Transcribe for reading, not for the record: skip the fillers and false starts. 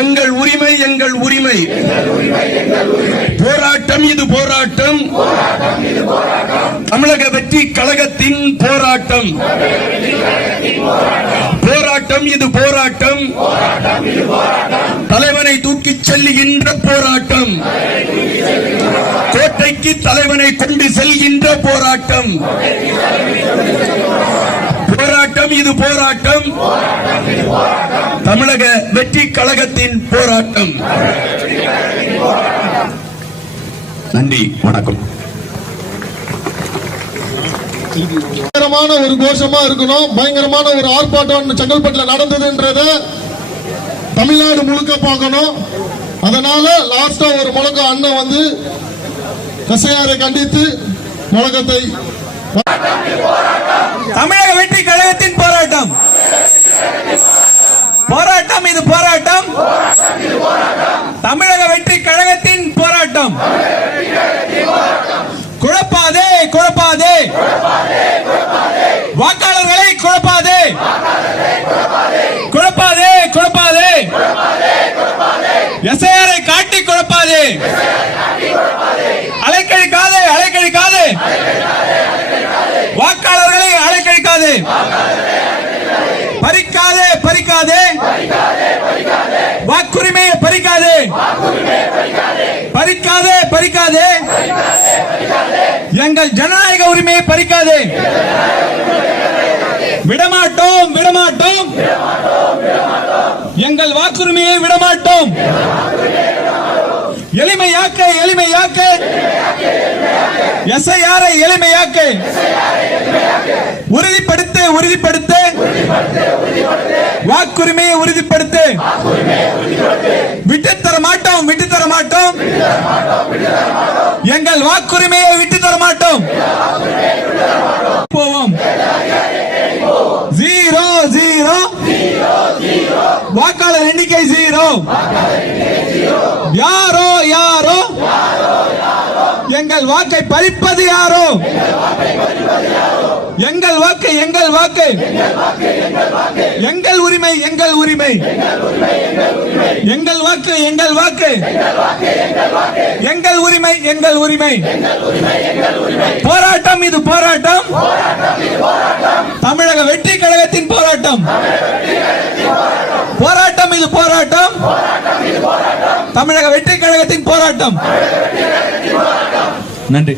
எங்கள் உரிமை எங்கள் உரிமை. போராட்டம் இது போராட்டம். தமிழக வெற்றி கழகத்தின் போராட்டம். போராட்டம் இது போராட்டம். தலைவனை தூக்கிச் செல்லுகின்ற போராட்டம். கோட்டைக்கு தலைவனை கொண்டு செல்கின்ற போராட்டம். போராட்டம் இது போராட்டம். தமிழக வெற்றி கழகத்தின் போராட்டம். நன்றி, வணக்கம். பயங்கரமான ஒரு கோஷமா இருக்கணும். பயங்கரமான ஒரு ஆர்ப்பாட்டம் செங்கல்பட்டுல நடந்ததுன்றத தமிழ்நாடு முழுக்க பார்க்கணும். அதனால லாஸ்டா ஒரு முழக்கம் அண்ணன் வந்து கசையாரை கண்டித்து முழக்கத்தை தமிழக வெற்றி கழகத்தின் போராட்டம். போராட்டம் இது போராட்டம். தமிழக வெற்றி கழகத்தின் போராட்டம். குழப்பாதே குழப்பாதே, வாக்காளர்களை குழப்பாதே, குழப்பாதே குழப்பாதே, எஸ்ஐஆரை காட்டி குழப்பாதே, அலைக்கழிக்காதே அலைக்கழிக்காதே, வாக்காளர்களை அலைக்கழிக்காதே, பறிக்காதே பறிக்காதே, வாக்குரிமையை பறிக்காதே, பறிக்காதே பறிக்காதே, எங்கள் ஜனநாயக உரிமையை பறிக்காதே. விடமாட்டோம் விடமாட்டோம், எங்கள் வாக்குரிமையை விடமாட்டோம். எளிமையாக்க எளிமையாக்க, எஸ்ஐஆரை எளிமையாக்க, உறுதிப்படுத்த உறுதிப்படுத்த, வாக்குரிமையை உறுதிப்படுத்த. விட்டுத்தர மாட்டோம் விட்டுத்தர மாட்டோம், எங்கள் வாக்குரிமையை விட்டுத்தர மாட்டோம். போவோம். ஜீரோ ஜீரோ, வாக்காளர் எண்ணிக்கை ஜீரோ. யாரோ யாரோ எங்கள் வாக்கை பறிப்பது யாரோ? எங்கள் வாக்கு எங்கள் வாக்கு, எங்கள் உரிமை எங்கள் உரிமை, எங்கள் வாக்கு எங்கள் வாக்கு, எங்கள் உரிமை எங்கள் உரிமை. போராட்டம் இது போராட்டம். தமிழக வெற்றி கழகத்தின் போராட்டம். போராட்டம் இது போராட்டம். தமிழக வெற்றி கழகத்தின் போராட்டம். நன்றி.